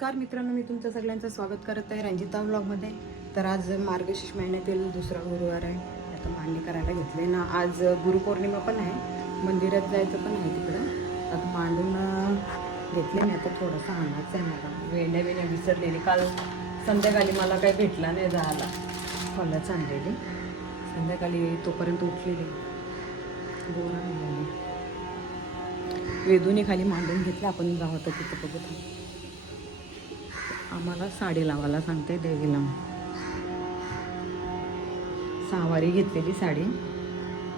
नमस्कार मित्रांनो, मी तुमचं सगळ्यांचं स्वागत करत आहे रंजिता व्लॉगमध्ये. तर आज मार्गशीर्ष महिन्यातील दुसरा गुरुवार आहे. आता मांडणी करायला घेतले ना. आज गुरुपौर्णिमा पण आहे, मंदिरात जायचं पण आहे तिकडं. आता मांडून घेतले मी. आता थोडंसं आणायचं आहे मला. वेण्या विसरलेली काल संध्याकाळी, मला काही भेटला नाही जायला. फळच आणलेली संध्याकाळी, तोपर्यंत उठलेली बोर आणलेली. वेदूने खाली मांडून घेतलं. आपण जाऊ तर तिथं बघत. आम्हाला साडी लावायला सांगते देवीला. सहावारी घेतलेली साडी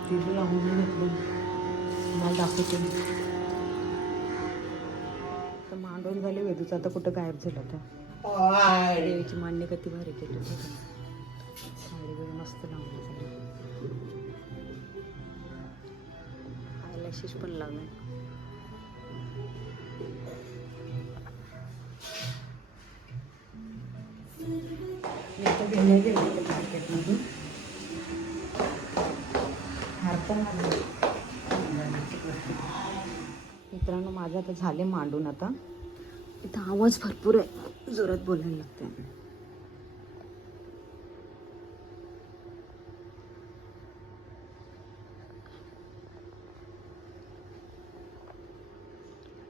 ती लावून घेतली. मला दाखवते. तर मांडून झाली वेदूचं. आता कुठं गायब झालं तर. देवीची मांडणी किती भारी केली. साडी वगैरे मस्त लावली. आयलॅशेस पण लावले. मी तर घेऊन गेले मार्केटमधून. हार पण मित्रांनो, माझं आता झाले मांडून. आता इथं आवाज भरपूर आहे, जोरात बोलायला लागते.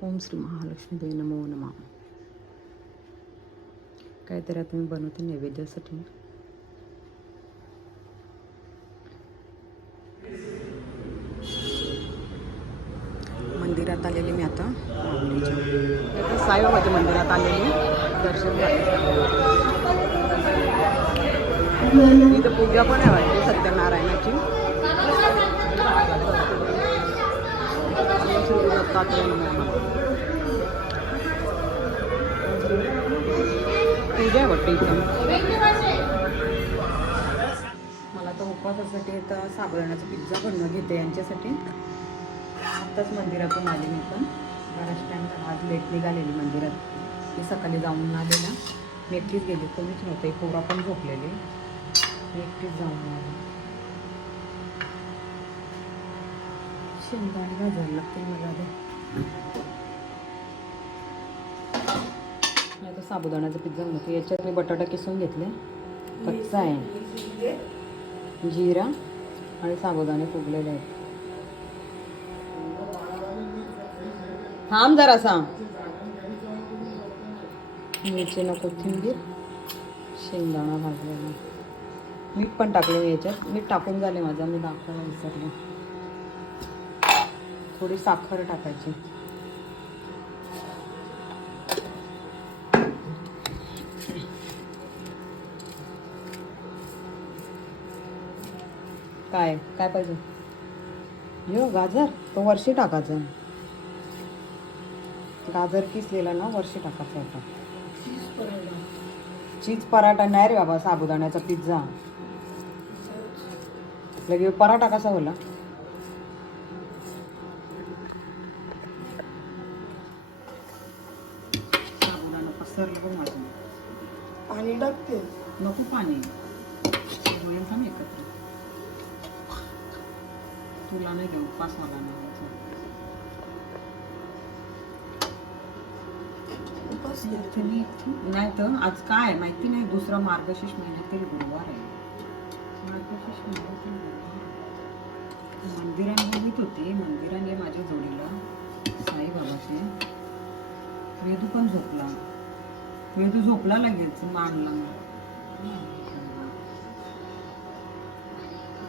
ओम श्री महालक्ष्मी देवी नमो नमः. काहीतरी आता मी बनवते नैवेद्यासाठी. मंदिरात आलेली मी आता. साईबाबाच्या मंदिरात आलेली, दर्शन झाले. इथं पूजा पण आहे वाटते सत्यनारायणाची. पूजा आहे वाटते इथं. मला तर उपवासासाठी तर साबुदाण्याचा पिझ्झा बनवून घेते यांच्यासाठी. आत्ताच मंदिरातून आले मी पण. बराच टाईम आज लेट निघालेली मंदिरात. मी सकाळी जाऊन आलेला. मी एकटीच गेली, कोणीच नव्हतं. एक पोरा पण झोपलेली. मी एकटीच जाऊन आले. शेंगदाणे भाजायला लागतील मला आधी. आता साबुदाण्याचा पिझ्झा बनवतो. याच्यात मी बटाटा किसून घेतले. कच्चा आहे. जिरा आणि साबुदाणे फुगलेले आहेत. थांब जरासा. मिरची नको, कोथिंबीर, शेंगदाणा भाजलेला. मीठ पण टाकले याच्यात. मीठ टाकून झाले माझा, मी दाखवायला विसरले. थोडी साखर टाकायची. काय काय पाहिजे? यो गाजर तो वर्षी टाकायचा. गाजर किसलेला ना वर्षी टाकायचा होता. चीज पराठा नाही रे बाबा, साबुदाण्याचा पिझ्झा. लगे पराठा कसा होला? साबुदाणा पसरलं बघ माझं. पाणी टाकते. नको पाणी. थांब एकत्र. तुला नाही घेऊ पास मला नाही तर आज काय माहिती नाही. दुसरा मार्गशीर्ष महिन्यातील गुरुवार आहे. मार्गशीर्ष महिन्यातील मंदिराने बोलत होते. मंदिराने माझ्या जोडीला साईबाबाचे. वेदू पण झोपला. वेदू झोपला लगेच. मानला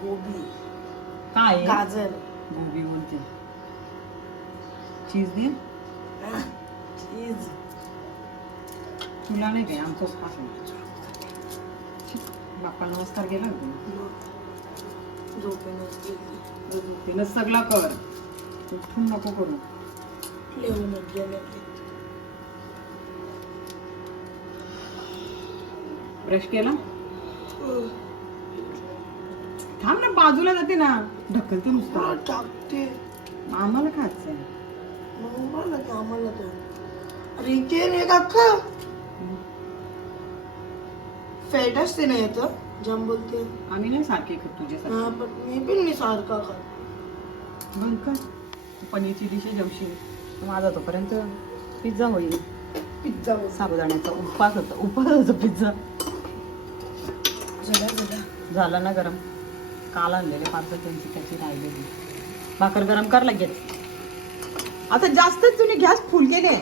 गोबी, काय गाजर, गोबी बोलते. चीज दे. चीज तुला नाही काय, आमचंच पासून. बाप्पा नमस्कार केला झोपेनं सगळा कर. उठून नको करू. ब्रश केला. थांब ना, बाजूला जाते ना. ढकलते नुसतं. टाकते. आम्हाला खायचंय. आम्हाला तो रिकेन काका फॅट असते ना येतं जाम बोलते. आम्ही नाही सारखे खात तुझ्यासाठी. हा पण मी सारखा खात. बंद कर. पनीरची डिश जमशील माझा. तोपर्यंत पिझ्झा होईल. पिझ्झा साबुदाण्याचा उपासाचा पिझ्झा झाला झाला ना गरम. काल आणलेले पार्सल त्यांची त्याची राहिलेली. भाकर गरम कर लगेच. आता जास्तच तुम्ही गॅस फुल केले.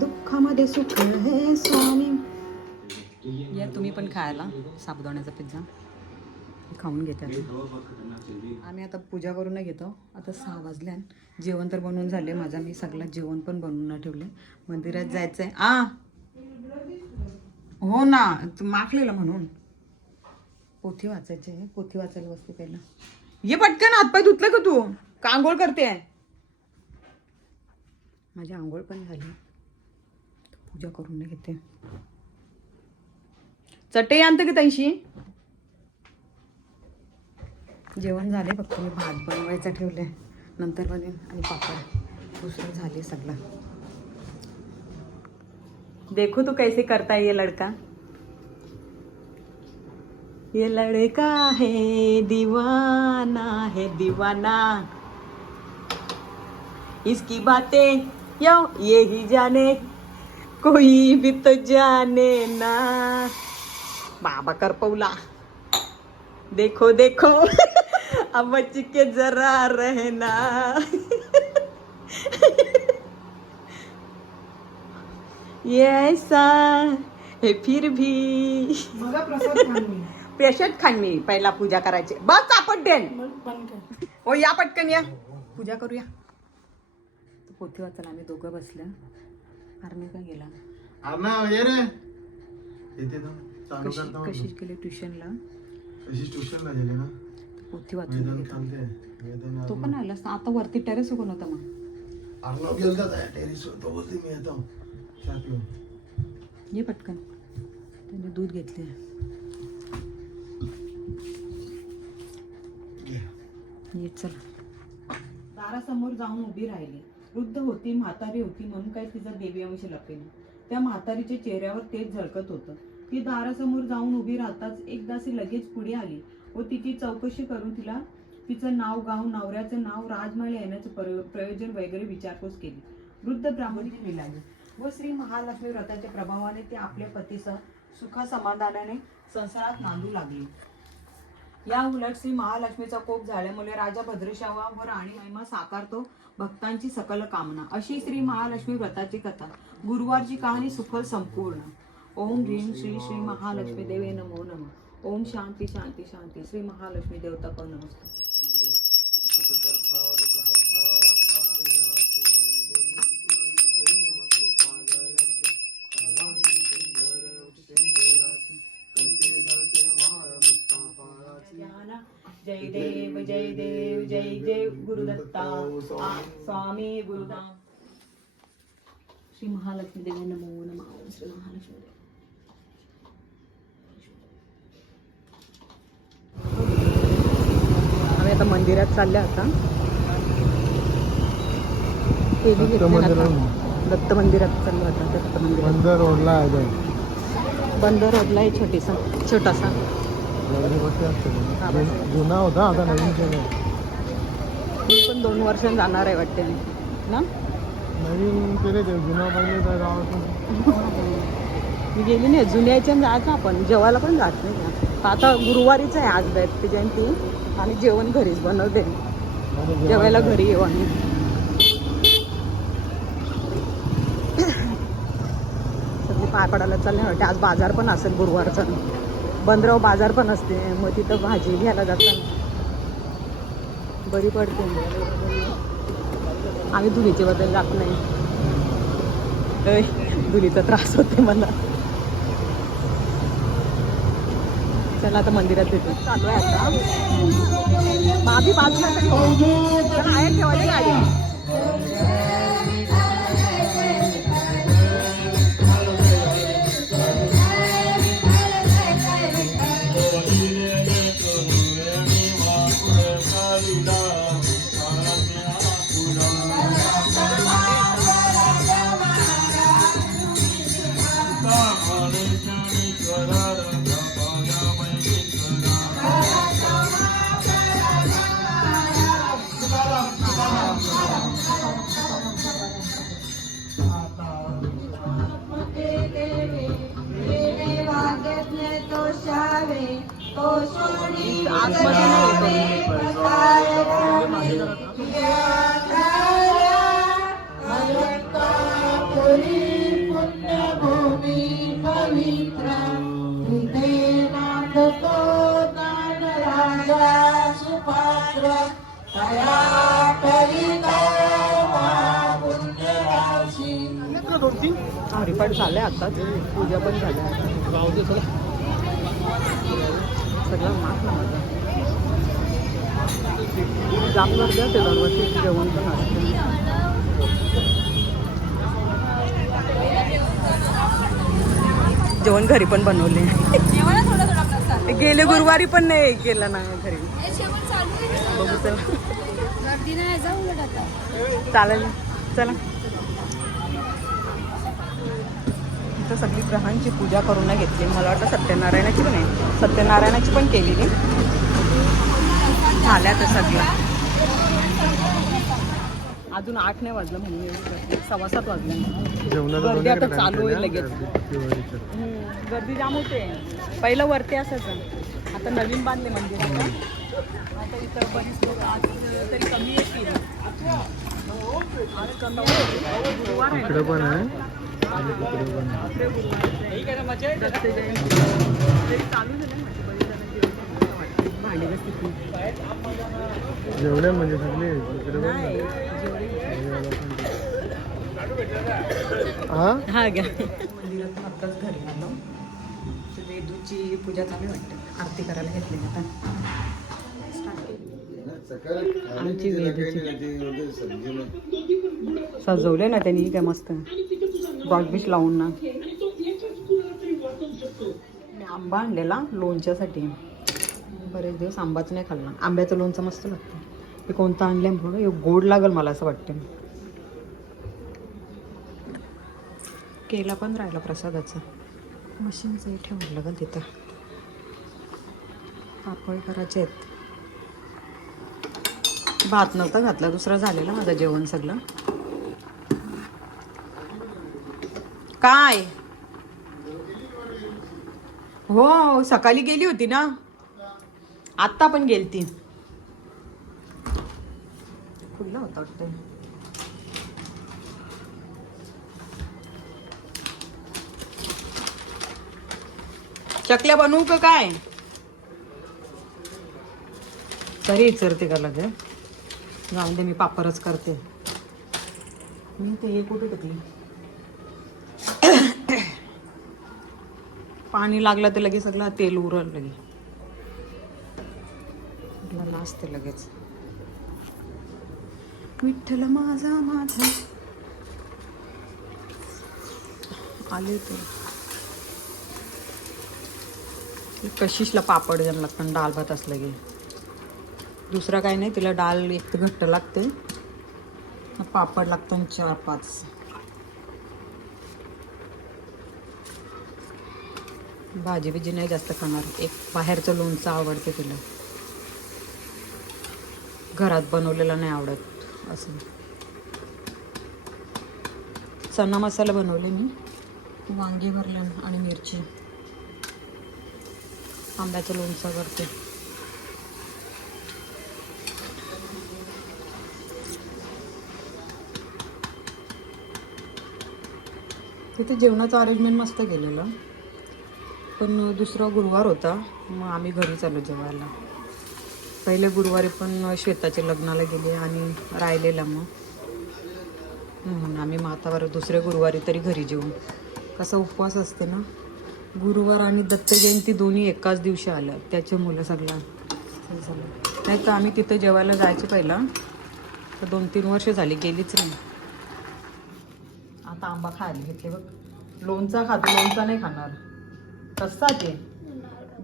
दुःखामध्ये सुख हे स्वामी. या तुम्ही पण खायला साबुदाण्याचा पिझ्झा खाऊन घेते. आम्ही आता पूजा करून घेतो. आता 6 वाजल्या. जेवण तर बनवून झाले माझा. मी सगळं जेवण पण बनवून ठेवले. मंदिरात जायचंय. हो ना, तू मागलेलं म्हणून. पोथी वाचायची आहे. पोथी वाचायला बसते पहिला. ये पटकन, हातपाय धुतलं का तू? का आंघोळ करते? माझी आंघोळ पण झाली. पूजा करून घेते. चटई आणतं की तैशी? जेवण झाले, फक्त मी भात बनवायचा ठेवले. नंतर बनवेन. आणि पापड दुसरं झाले सगळं. देखो तू कैसे करता है ये लड़का. ये लड़का है दीवाना इसकी बातें यो ये ही जाने कोई भी तो जाने ना. बाबा कर पौला. देखो देखो अब बच के जरा रहना. ये ऐसा है फिर भी. बघा प्रसाद खान मी. पेशंट खान मी पहिला पूजा करायची. बस आपण देन. मग पण काय हो या पटकन या. पूजा करूया. पोथी वाचायला आम्ही दोघं बसल्या. आर्मी का गेला. ये रे येते ना चालू करता कशी गेले ट्युशनला. कशी ट्युशनला गेले ना. पोथी मैदान वाचून थांबते मैदान. तो पण आला असता. आता वरती टेरेस कोण होता मग. अर्णव गेलता त्या टेरेसवर. तो बोलते मी येतो चहा पिऊन. ये पटकन. त्याने दूध घेतले. ये चला. दारासमोर जाऊन उभी राहिली. वृद्ध होती, म्हातारी होती म्हणून काही तिचा देवीअंश लपेना. त्या म्हातारीच्या चेहऱ्यावर तेच झळकत होतं. ती दारासमोर जाऊन उभी राहताच एक दासी लगेच पुढे आली व तिची चौकशी करून तिला तिचं नाव, गाव, नवऱ्याचं नाव, राजमहल येण्याचं प्रयोजन वगैरे विचारपूस केली. वृद्ध ब्राह्मणी मिळाली व श्री महालक्ष्मी व्रताच्या प्रभावाने ती आपल्या पतीसह सुखा समाधानाने संसारात नांदू लागली. या उलट श्री महालक्ष्मीचा कोप झाल्यामुळे राजा भद्रशावा व राणी महिमा साकारतो भक्तांची सकल कामना. अशी श्री महालक्ष्मी व्रताची कथा. गुरुवारची कहाणी सुखद संपूर्ण. ओम ह्रीं श्री श्री महालक्ष्मी देवे नमो नमः. ओम शांती शांती शांती. श्री महालक्ष्मी देवता को नमस्कार. जय देव जय देव जय जय गुरुदत्ता. स्वामी गुरुदाम. श्री महालक्ष्मी देवी नमो नमः. श्री महालक्ष्मी देवी. आम्ही आता मंदिरात चालले. आता दत्त मंदिरात चाललो. आता दत्त मंदिर बंदर रोडला आहे. बंदर रोडला आहे. छोटासा जुना होता आता नवीन केलं. मी पण 2 वर्षांनी जाणार आहे वाटते ना. नवीन केले ते जुना पहिले तर गावातून. मी गेली नाही. जुन्याच्या जायचं आपण. जेवायला पण जात नाही का. आता गुरुवारीच आहे आज दैवती जयंती. आणि जेवण घरीच बनवते. जेवायला घरी येऊ आम्ही. सगळी पाय पडायला चालले वाटते. आज बाजार पण असेल गुरुवारचा. बंदराव बाजार पण असते. मग तिथं भाजी घ्यायला जाताना बरी पडते. आम्ही धुलीचे बद्दल जात नाही. धुलीचा त्रास होते मला. चला आता मंदिरात भेटू. चालू आहे आता. माफी बाजूला आहे ठेवायला गाडी. आतमध्ये नाही करून हरिपाठ झाले आताच, पूजा पण झाल्या. सगळं माफ ना माझं जामणार द्या ते दरवर्षी जेवण पण असतं. जेवण घरी पण बनवले. गेले गुरुवारी पण नाही केलं ना घरी. बघू चला चालेल चला. इथं सगळी ग्रहांची पूजा करून नाही घेतली. मला वाटतं सत्यनारायणाची पण आहे, सत्यनारायणाची पण केलेली झाल्या तर सगळ्या. अजून 8 नाही वाजलं म्हणून 7:15 वाजले. गर्दी आता चालू होईल लगेच. गर्दी जाम होते. पहिलं वरती असायचं, आता नवीन बांधले मंदिर. आता इथं बरीच लोक आज तरी कमी येतील. आज कमी गुरुवार आहे इकडं पण आहे. भांडी बसती जेवढ्या म्हणजे सगळे हा घ्या. मंदिरात आत्ताच घरी आलो. वेदूची पूजा चालू वाटते, आरती करायला घेतली आता. आमची वेदूची सजवले ना त्यांनी काय मस्त गॉडबिश लावून ना. आंबा आणलेला लोणच्यासाठी, बरेच दिवस आंबाच नाही खाल्ला. आंब्याचं लोणचं मस्त लागतं. हे कोणतं आणल्यामुळं हे गोड लागल मला असं वाटतं. केला पण राहिला प्रसादाचा. मशीनचं हे ठेवलं लागेल तिथं. पापड करायचे आहेत. भात नव्हता घातला, दुसरा झालेला माझं जेवण सगळं. काय हो सकाळी गेली होती ना, आत्ता पण गेलती. खुल्ला होता वाटतं. चकल्या बनवू का काय? तरी विचारते का लगे. जाऊन दे, मी पापरच करते. मी ते कुठे टाकली. पाणी लागलं तर लगेच सगळं तेल उरल लगे. नाचते लगेच. विठ्ठल माझा माझा आले ते. कशिशला पापड जण लागतं, डाळ भात असलं की. दुसरा काही नाही, तिला डाळ एक तर घट्ट लागते, पापड लागतं 4-5. भाजी बिजी नाही जास्त खाणार. एक बाहेरचं लोणचं आवडते तिला, घरात बनवलेलं नाही आवडत. असं चना मसाला बनवले मी, वांगी भरले आणि मिरची. आंब्याचं लोणचं करते. तिथे जेवणाचं अरेंजमेंट मस्त केलेलं, पण दुसरा गुरुवार होता, मग आम्ही घरी चालू जेवायला. पहिले गुरुवारी पण श्वेताचे लग्नाला गेले आणि राहिलेला, मग म्हणून आम्ही मातावर दुसऱ्या गुरुवारी तरी घरी जेवू. कसा उपवास असते ना, गुरुवार आणि दत्त जयंती दोन्ही एकाच दिवशी आलं, त्याच्या मुलं सगळं झालं. नाही तर आम्ही तिथं जेवायला जायचं पहिला, तर 2-3 वर्ष झाली गेलीच नाही. आता आंबा खायला घेतले बघ. लोणचा खातो, लोणचा नाही खाणार. कसा ते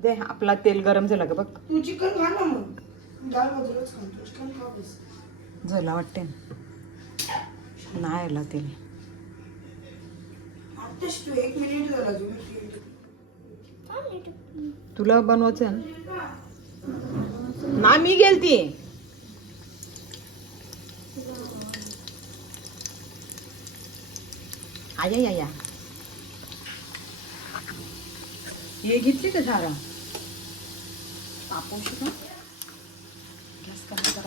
दे. आपला तेल गरम झालं का बघ. तू चिकन खा ना मग. डाळ भातच खातो, चिकन खा बस. झाला वाटते नाही आला तेल. आत्ताच तू 1 मिनिट झाला तू. तुला बनवायचं ना, मी गेलती. आया या हे घेतली का झाडा पापोशी का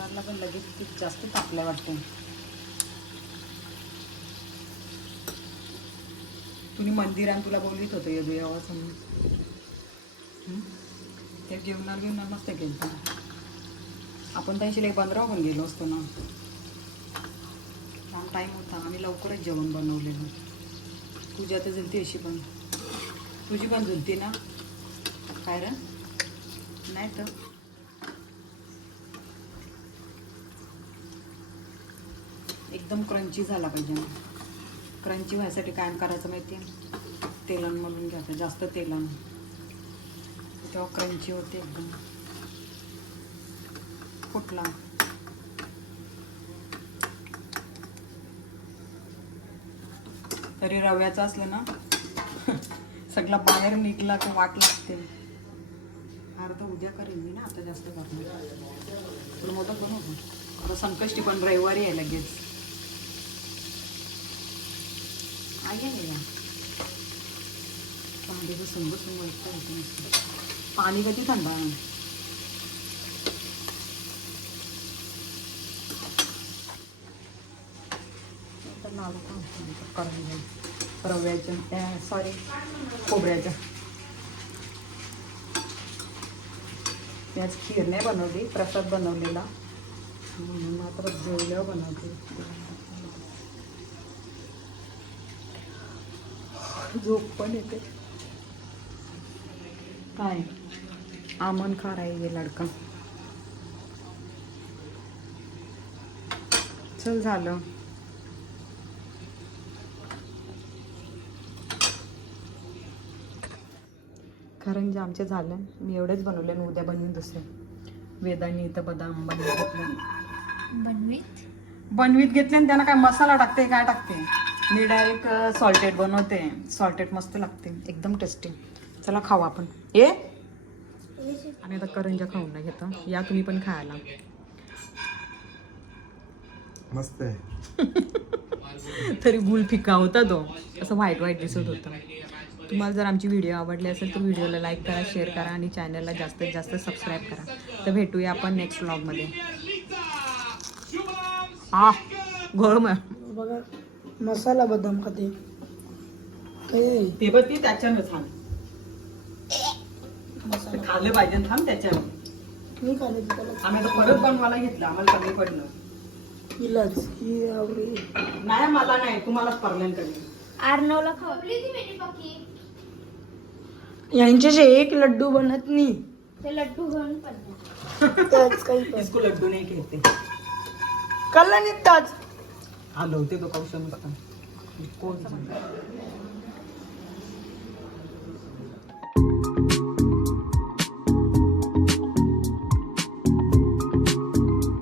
कुकरला पण लगेच ती जास्त तापल्या वाटतं. तुम्ही मंदिरात तुला बोलवीत होतं येऊया समोर. ते जेवणार नसतं गेलं. आपण त्यांची लई 15 पण गेलो असतो ना. छान टाईम होता. आम्ही लवकरच जेवण बनवलेलं. पूजा तर जुलती अशी पण. तुझी पण जुलती ना काय रे? नाही तर एकदम क्रंची झाला पाहिजे. क्रंची व्हायसाठी काय करायचं माहिती आहे? तेलान मळून घ्यायचं, जास्त तेलान, तेव्हा क्रंची होते एकदम. फुटला तरी रव्याचं असलं ना सगळा बाहेर निघला की वाट लागते. अर्धा उद्या करेन मी ना, आता जास्त करणार. तुला मोदक बनवतो आता. संकष्टी पण रविवारी आहे लगेच. आहे ना या भांडी बसून बसून वैताग येतो नुसतं. पाणी कधी थंड आहे. रव्याच्या सॉरी खोबऱ्याच्या. त्याच खीर नाही बनवली, प्रसाद बनवलेला म्हणून मात्र जेवल्यावर बनवते. झोप पण येते. काय आमन खा रहा है ये लड़का. चल झालं. करंजी आमचे झालं. मी एवढेच बनवले आणि उद्या बनवून दुसरे. वेदांनी इथं बदाम बनवीत घेतले आणि त्यांना काय मसाला टाकते काय टाकते. मी डायरेक्ट सॉल्टेड बनवते. सॉल्टेड मस्त लागते, एकदम टेस्टी. चला खाऊ आपण. आम्ही आता करंजा खाऊन नाही घेतो. या तुम्ही पण खायला. मस्त आहे. तरी गुल फिका होता तो, असं व्हाईट व्हाईट दिसत होतं. तुम्हाला जर आमची व्हिडिओ आवडली असेल तर व्हिडिओला लाईक करा, शेअर करा आणि चॅनलला जास्तीत जास्त सबस्क्राईब करा. तर भेटूया आपण नेक्स्ट व्लॉगमध्ये. हा गरम आहे बघा, मसाला बदाम खाते. काय ते पण ती त्याच्यानं थांब. खाल्लं पाहिजे थांब त्याच्यानं. मी खाल्ले त्याला आम्ही आता परत बनवायला घेतलं, आम्हाला कमी पडलं. इलाज ही आवडी. नाही मला नाही, तुम्हालाच पडलं कमी. आर्नवला खावली ती मेरी पक्की. यांच्याचे एक लड्डू बनत नाही. ते लड्डू घेऊन पडले. त्याच काही पण. इसको लड्डू नाही खेळते. कल्ला निघताच आलो होते तो कौशल कोण